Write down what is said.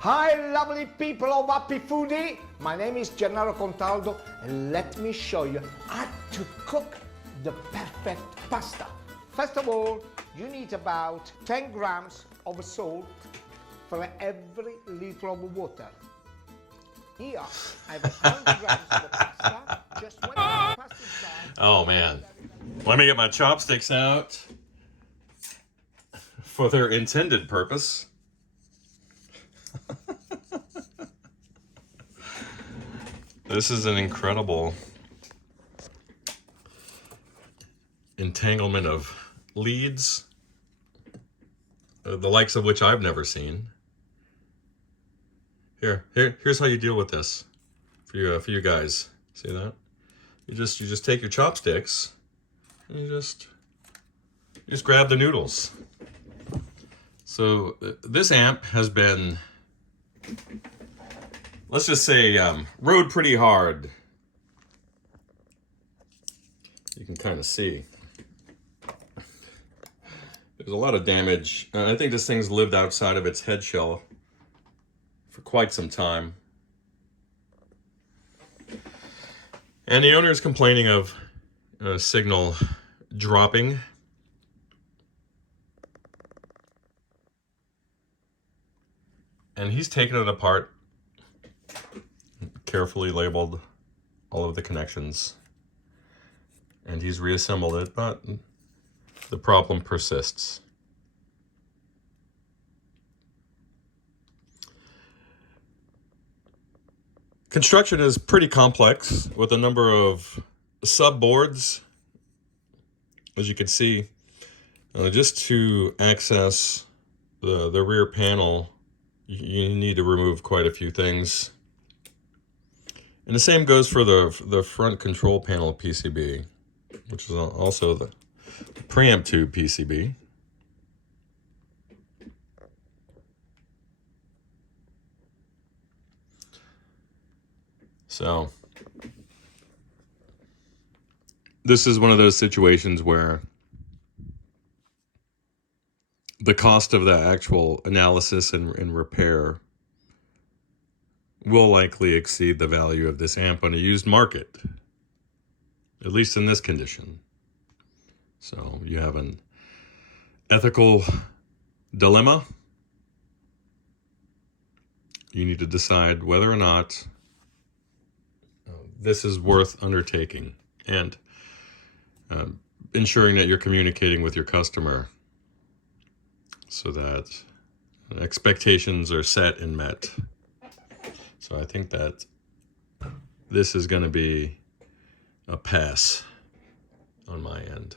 Hi lovely people of Happy Foodie, my name is Gennaro Contaldo and let me show you how to cook the perfect pasta. First of all, you need about 10 grams of salt for every liter of water. Here, I have 100 grams of pasta, just one pasta inside. Oh man, let me get my chopsticks out for their intended purpose. This is an incredible entanglement of leads, the likes of which I've never seen. Here's how you deal with this for you guys. See that? You just take your chopsticks and you just grab the noodles. So this amp has been, let's just say, rode pretty hard. You can kind of see. There's a lot of damage. I think this thing's lived outside of its head shell for quite some time. And the owner is complaining of signal dropping. And he's taken it apart, carefully labeled all of the connections, and he's reassembled it, but the problem persists. Construction is pretty complex with a number of sub-boards. As you can see, just to access the rear panel, you need to remove quite a few things. And the same goes for the front control panel PCB, which is also the preamp tube PCB. So this is one of those situations where the cost of the actual analysis and repair will likely exceed the value of this amp on a used market, at least in this condition. So you have an ethical dilemma. You need to decide whether or not this is worth undertaking, and ensuring that you're communicating with your customer so that expectations are set and met. So I think that this is going to be a pass on my end.